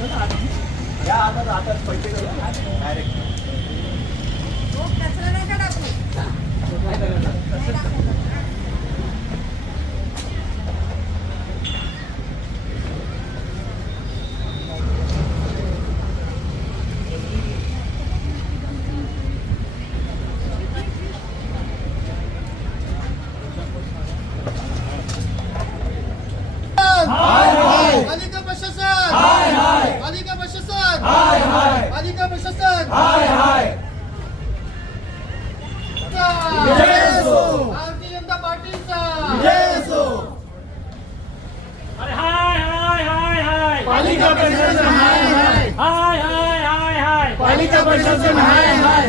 या आता पैसे डायरेक्ट कचरा नका टाकू. पालिका प्रशासन पालिका प्रशासन पालिका प्रशासन भारतीय जनता पार्टीचा अरे हाय हाय हाय हाय पालिका प्रशासन हाय हाय हाय हाय हाय हाय पालिका प्रशासन हाय हाय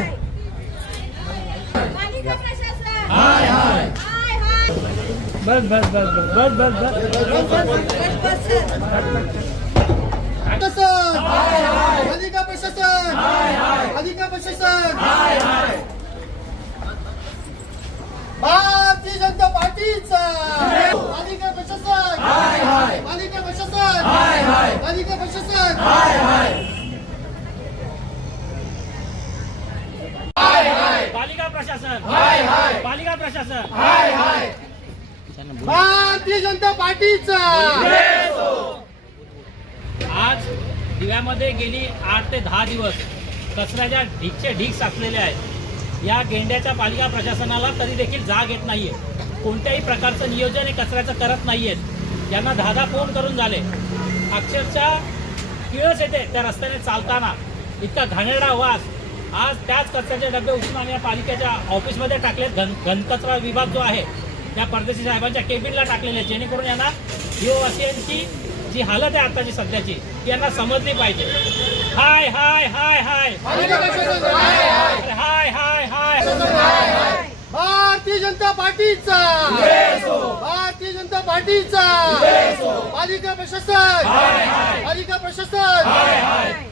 पालिका प्रशासन हाय हाय हाय हाय. बस बस बस बस बस बस बस प्रशासन पालिका प्रशासन पालिका प्रशासन भारतीय जनता पार्टीचा पालिका प्रशासन पालिका प्रशासन पालिका प्रशासन पालिका प्रशासन पालिका प्रशासन भारतीय जनता पार्टीचा आज दिव्यामध्ये गेली 8 ते 10 दिवस कचऱ्याच्या ढीकचे ढीक साचलेले आहेत. या गेंड्याच्या पालिका प्रशासनाला तरी देखील जाग येत नाहीये. कोणत्याही प्रकारचं नियोजन हे कचऱ्याचं करत नाहीयेत. यांना 10 फोन करून झाले. अक्षरशः किळस येते त्या रस्त्याने चालताना. इतका घाणेरडा वास. आज त्याच कचऱ्याचे डबे उचलून आणि या पालिकेच्या ऑफिसमध्ये टाकलेत. घनकचरा विभाग जो आहे त्या परदेशी साहेबांच्या केबिनला टाकलेले, जेणेकरून यांना युववासियांची जी हालत आहे आताची सध्याची ती यांना समजली पाहिजे. हाय हाय हाय हाय पालिका प्रशासन हाय हाय हाय हाय भारतीय जनता पार्टीचा भारतीय जनता पार्टीचा पालिका प्रशासन पालिका प्रशासन